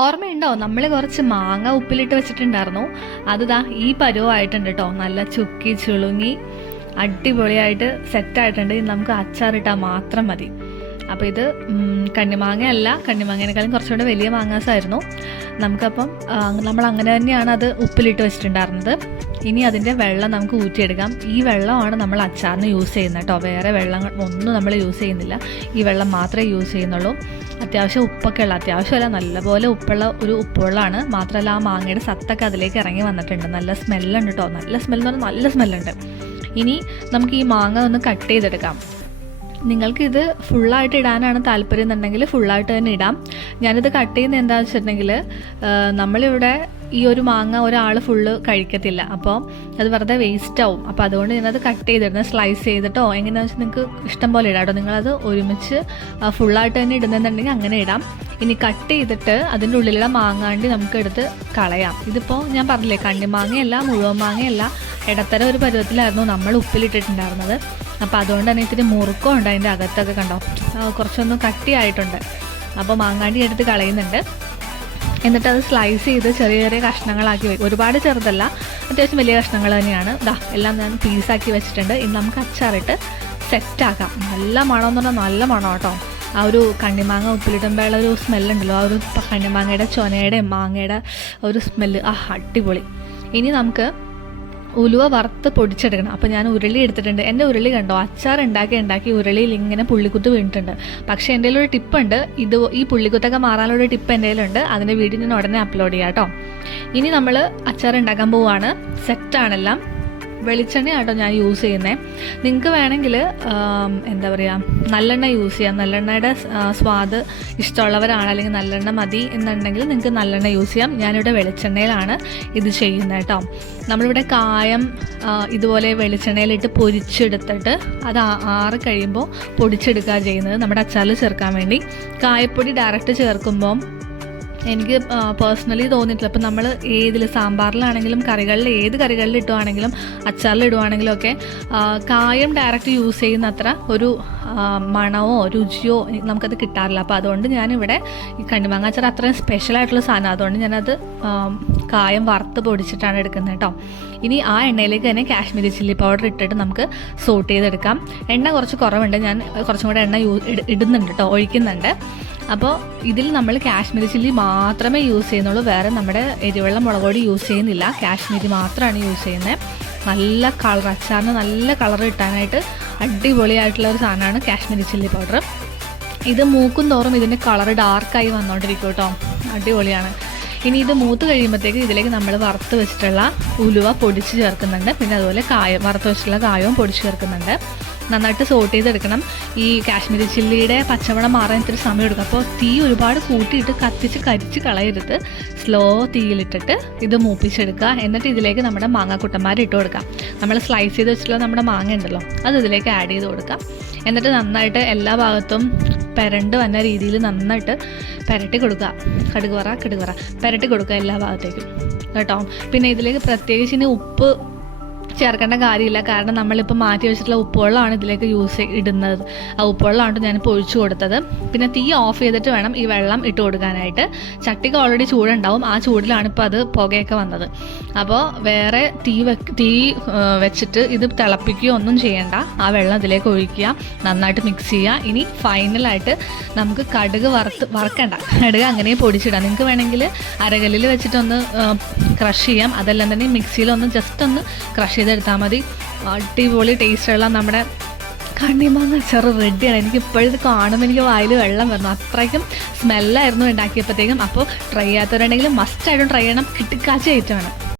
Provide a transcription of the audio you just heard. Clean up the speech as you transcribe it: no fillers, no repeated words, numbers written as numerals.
ഓർമ്മയുണ്ടോ, നമ്മൾ കുറച്ച് മാങ്ങ ഉപ്പിലിട്ട് വെച്ചിട്ടുണ്ടായിരുന്നു. അത് ദാ ഈ പരുവമായിട്ടുണ്ട് കേട്ടോ. നല്ല ചുക്കി ചുളുങ്ങി അടിപൊളിയായിട്ട് സെറ്റായിട്ടുണ്ട്. ഇത് നമുക്ക് അച്ചാറിട്ടാൽ മാത്രം മതി. അപ്പോൾ ഇത് കണ്ണിമാങ്ങയല്ല, കണ്ണിമാങ്ങേനേക്കാളും കുറച്ചുകൂടെ വലിയ മാങ്ങാസായിരുന്നു. നമുക്കപ്പം നമ്മൾ അങ്ങനെ തന്നെയാണ് അത് ഉപ്പിലിട്ട് വെച്ചിട്ടുണ്ടായിരുന്നത്. ഇനി അതിൻ്റെ വെള്ളം നമുക്ക് ഊറ്റിയെടുക്കാം. ഈ വെള്ളമാണ് നമ്മൾ അച്ചാറിന് യൂസ് ചെയ്യുന്നത് കേട്ടോ. വേറെ വെള്ളം ഒന്നും നമ്മൾ യൂസ് ചെയ്യുന്നില്ല. ഈ വെള്ളം മാത്രമേ യൂസ് ചെയ്യുന്നുള്ളൂ. അത്യാവശ്യം ഉപ്പൊക്കെ ഉള്ള, അത്യാവശ്യമല്ല നല്ലപോലെ ഉപ്പുള്ള ഒരു ഉപ്പുവെള്ളമാണ്. മാത്രമല്ല ആ മാങ്ങയുടെ സത്തൊക്കെ അതിലേക്ക് ഇറങ്ങി വന്നിട്ടുണ്ട്. നല്ല സ്മെല്ലുണ്ട് കേട്ടോ. നല്ല സ്മെല്ലെന്ന് പറഞ്ഞാൽ നല്ല സ്മെല്ലുണ്ട്. ഇനി നമുക്ക് ഈ മാങ്ങ ഒന്ന് കട്ട് ചെയ്തെടുക്കാം. നിങ്ങൾക്കിത് ഫുള്ളായിട്ട് ഇടാനാണ് താല്പര്യം എന്നുണ്ടെങ്കിൽ ഫുള്ളായിട്ട് തന്നെ ഇടാം. ഞാനിത് കട്ട് ചെയ്യുന്നത് എന്താണെന്ന് വെച്ചിട്ടുണ്ടെങ്കിൽ, നമ്മളിവിടെ ഈ ഒരു മാങ്ങ ഒരാൾ ഫുള്ള് കഴിക്കത്തില്ല, അപ്പോൾ അത് വെറുതെ വേസ്റ്റ് ആവും. അപ്പോൾ അതുകൊണ്ട് ഞാനത് കട്ട് ചെയ്തിടുന്നത്, സ്ലൈസ് ചെയ്തിട്ടോ എങ്ങനെയാണെന്ന് വെച്ചാൽ നിങ്ങൾക്ക് ഇഷ്ടം പോലെ ഇടാം കേട്ടോ. നിങ്ങളത് ഒരുമിച്ച് ഫുള്ളായിട്ട് തന്നെ ഇടുന്നുണ്ടെങ്കിൽ അങ്ങനെ ഇടാം. ഇനി കട്ട് ചെയ്തിട്ട് അതിൻ്റെ ഉള്ളിലുള്ള മാങ്ങാണ്ടി നമുക്ക് എടുത്ത് കളയാം. ഇതിപ്പോൾ ഞാൻ പറഞ്ഞില്ലേ, കണ്ണിമാങ്ങയല്ല, മുഴുവൻ മാങ്ങയല്ല, ഇടത്തരം ഒരു പരുവത്തിലായിരുന്നു നമ്മൾ ഉപ്പിലിട്ടിട്ടുണ്ടായിരുന്നത്. അപ്പോൾ അതുകൊണ്ട് തന്നെ ഇത്തിരി മുറുക്കമുണ്ട് അതിൻ്റെ അകത്തൊക്കെ, കണ്ടോ, കുറച്ചൊന്നും കട്ടിയായിട്ടുണ്ട്. അപ്പോൾ മാങ്ങാണ്ടി എടുത്ത് കളയുന്നുണ്ട്. എന്നിട്ട് അത് സ്ലൈസ് ചെയ്ത് ചെറിയ ചെറിയ കഷ്ണങ്ങളാക്കി വയ്ക്കും. ഒരുപാട് ചെറുതല്ല, അത്യാവശ്യം വലിയ കഷ്ണങ്ങൾ തന്നെയാണ്. എല്ലാം ഞാൻ പീസാക്കി വെച്ചിട്ടുണ്ട്. ഇനി നമുക്ക് അച്ചാറിട്ട് സെറ്റാക്കാം. നല്ല മണമെന്ന് പറഞ്ഞാൽ നല്ല മണം കേട്ടോ. ആ ഒരു കണ്ണിമാങ്ങ ഉപ്പിലിടുമ്പോഴുള്ള ഒരു സ്മെല്ലുണ്ടല്ലോ, ആ ഒരു കണ്ണിമാങ്ങയുടെ ചൊനയുടെ മാങ്ങയുടെ ഒരു സ്മെല്ല്, അടിപൊളി. ഇനി നമുക്ക് ഉലുവ വറുത്ത് പൊടിച്ചെടുക്കണം. അപ്പോൾ ഞാൻ ഉരുളി എടുത്തിട്ടുണ്ട്. എൻ്റെ ഉരുളി കണ്ടോ, അച്ചാർ ഉണ്ടാക്കി ഉരുളിയിൽ ഇങ്ങനെ പുള്ളിക്കുത്ത് വീണിട്ടുണ്ട്. പക്ഷേ എൻ്റെ കയ്യിലൊരു ടിപ്പുണ്ട്. ഈ പുള്ളിക്കുത്തൊക്കെ മാറാനുള്ള ടിപ്പ് എൻ്റെ കയ്യിലുണ്ട്. അതിൻ്റെ വീഡിയോ ഞാൻ ഉടനെ അപ്ലോഡ് ചെയ്യാം കേട്ടോ. ഇനി നമ്മൾ അച്ചാർ ഉണ്ടാക്കാൻ പോവുകയാണ്. സെറ്റാണെല്ലാം. വെളിച്ചെണ്ണയാട്ടോ ഞാൻ യൂസ് ചെയ്യുന്നത്. നിങ്ങൾക്ക് വേണമെങ്കിൽ എന്താ പറയുക, നല്ലെണ്ണ യൂസ് ചെയ്യാം. നല്ലെണ്ണയുടെ സ്വാദ് ഇഷ്ടമുള്ളവരാണ്, അല്ലെങ്കിൽ നല്ലെണ്ണ മതി എന്നുണ്ടെങ്കിൽ നിങ്ങൾക്ക് നല്ലെണ്ണ യൂസ് ചെയ്യാം. ഞാനിവിടെ വെളിച്ചെണ്ണയിലാണ് ഇത് ചെയ്യുന്നത് കേട്ടോ. നമ്മളിവിടെ കായം ഇതുപോലെ വെളിച്ചെണ്ണയിലിട്ട് പൊരിച്ചെടുത്തിട്ട് അത് ആറി കഴിയുമ്പോൾ പൊടിച്ചെടുക്കുക ചെയ്യുന്നത്, നമ്മുടെ അച്ചാറിൽ ചേർക്കാൻ വേണ്ടി. കായപ്പൊടി ഡയറക്റ്റ് ചേർക്കുമ്പോൾ എനിക്ക് പേഴ്സണലി തോന്നിയിട്ടില്ല. ഇപ്പം നമ്മൾ സാമ്പാറിലാണെങ്കിലും ഏത് കറികളിൽ ഇട്ടുവാണെങ്കിലും അച്ചാറിൽ ഇടുവാണെങ്കിലും ഒക്കെ കായം ഡയറക്റ്റ് യൂസ് ചെയ്യുന്ന അത്ര ഒരു മണമോ രുചിയോ നമുക്കത് കിട്ടാറില്ല. അപ്പോൾ അതുകൊണ്ട് ഞാനിവിടെ ഈ കണ്ണിമാങ്ങ അച്ചാർ അത്രയും സ്പെഷ്യലായിട്ടുള്ള സാധനം, അതുകൊണ്ട് ഞാനത് കായം വറുത്ത് പൊടിച്ചിട്ടാണ് എടുക്കുന്നത് കേട്ടോ. ഇനി ആ എണ്ണയിലേക്ക് തന്നെ കാശ്മീരി ചില്ലി പൗഡർ ഇട്ടിട്ട് നമുക്ക് സോട്ട് ചെയ്തെടുക്കാം. എണ്ണ കുറച്ച് കുറവുണ്ട്, ഞാൻ കുറച്ചും കൂടെ എണ്ണ ഇടുന്നുണ്ട് കേട്ടോ, ഒഴിക്കുന്നുണ്ട്. അപ്പോൾ ഇതിൽ നമ്മൾ കാശ്മീരി ചില്ലി മാത്രമേ യൂസ് ചെയ്യുന്നുള്ളൂ. വേറെ നമ്മുടെ എരിവെള്ള മുളക് പൊടി യൂസ് ചെയ്യുന്നില്ല, കാശ്മീരി മാത്രമാണ് യൂസ് ചെയ്യുന്നത്. നല്ല കളർ, അച്ചാറിന് നല്ല കളർ കിട്ടാനായിട്ട് അടിപൊളിയായിട്ടുള്ള ഒരു സാധനമാണ് കാശ്മീരി ചില്ലി പൗഡർ. ഇത് മൂക്കും തോറും ഇതിൻ്റെ കളർ ഡാർക്കായി വന്നുകൊണ്ടിരിക്കും കേട്ടോ, അടിപൊളിയാണ്. ഇനി ഇത് മൂത്ത് കഴിയുമ്പോഴത്തേക്ക് ഇതിലേക്ക് നമ്മൾ വറുത്ത് വെച്ചിട്ടുള്ള ഉലുവ പൊടിച്ച് ചേർക്കുന്നുണ്ട്. പിന്നെ അതുപോലെ വറുത്ത് വെച്ചിട്ടുള്ള കായവും പൊടിച്ച് ചേർക്കുന്നുണ്ട്. നന്നായിട്ട് സോട്ട് ചെയ്തെടുക്കണം. ഈ കാശ്മീരി ചില്ലിയുടെ പച്ചമണം മാറാൻ ഇത്തിരി സമയം എടുക്കും. അപ്പോൾ തീ ഒരുപാട് കൂട്ടിയിട്ട് കരിച്ച് കളയരുത്. സ്ലോ തീയിലിട്ടിട്ട് ഇത് മൂപ്പിച്ചെടുക്കുക. എന്നിട്ട് ഇതിലേക്ക് നമ്മുടെ മാങ്ങാക്കുട്ടന്മാരെ ഇട്ട് കൊടുക്കാം. നമ്മൾ സ്ലൈസ് ചെയ്ത് വെച്ചിട്ടുള്ള നമ്മുടെ മാങ്ങ ഉണ്ടല്ലോ, അത് ഇതിലേക്ക് ആഡ് ചെയ്ത് കൊടുക്കാം. എന്നിട്ട് നന്നായിട്ട് എല്ലാ ഭാഗത്തും പെരണ്ട് വന്ന രീതിയിൽ നന്നായിട്ട് പെരട്ടി കൊടുക്കുക. കടുക് വറ പെരട്ടി കൊടുക്കുക എല്ലാ ഭാഗത്തേക്കും കേട്ടോ. പിന്നെ ഇതിലേക്ക് പ്രത്യേകിച്ച് ഇനി ഉപ്പ് ചേർക്കേണ്ട കാര്യമില്ല, കാരണം നമ്മളിപ്പോൾ മാറ്റി വെച്ചിട്ടുള്ള ഉപ്പുവെള്ളമാണ് ഇതിലേക്ക് ഇടുന്നത്. ആ ഉപ്പുവെള്ളമാണ് ഞാനിപ്പോൾ ഒഴിച്ചു കൊടുത്തത്. പിന്നെ തീ ഓഫ് ചെയ്തിട്ട് വേണം ഈ വെള്ളം ഇട്ട് കൊടുക്കാനായിട്ട്. ചട്ടിക്ക് ഓൾറെഡി ചൂടുണ്ടാവും, ആ ചൂടിലാണ് ഇപ്പോൾ അത് പുകയൊക്കെ വന്നത്. അപ്പോൾ വേറെ തീ വെച്ചിട്ട് ഇത് തിളപ്പിക്കുകയോ ഒന്നും ചെയ്യേണ്ട. ആ വെള്ളം ഇതിലേക്ക് ഒഴിക്കുക, നന്നായിട്ട് മിക്സ് ചെയ്യുക. ഇനി ഫൈനലായിട്ട് നമുക്ക് കടുക് വറക്കണ്ട, കടുക് അങ്ങനെ പൊടിച്ചിടാം. നിങ്ങൾക്ക് വേണമെങ്കിൽ അരകല്ലിൽ വെച്ചിട്ടൊന്ന് ക്രഷ് ചെയ്യാം. അതെല്ലാം തന്നെ മിക്സിയിലൊന്ന് ജസ്റ്റ് ഒന്ന് ക്രഷ് ചെയ്തെടുത്താൽ മതി. അടിപൊളി ടേസ്റ്റുള്ള നമ്മുടെ കണ്ണിമാങ്ങ അച്ചാർ റെഡിയാണ്. എനിക്ക് ഇപ്പോഴത് കാണുമ്പോൾ എനിക്ക് വായിൽ വെള്ളം വരുന്നു, അത്രയ്ക്കും സ്മെല്ലായിരുന്നു ഉണ്ടാക്കിയപ്പോഴത്തേക്കും. അപ്പോൾ ട്രൈ ചെയ്യാത്തവരുണ്ടെങ്കിൽ മസ്റ്റായിട്ടും ട്രൈ ചെയ്യണം. കിട്ടിക്കാച്ച ഐറ്റമാണ്.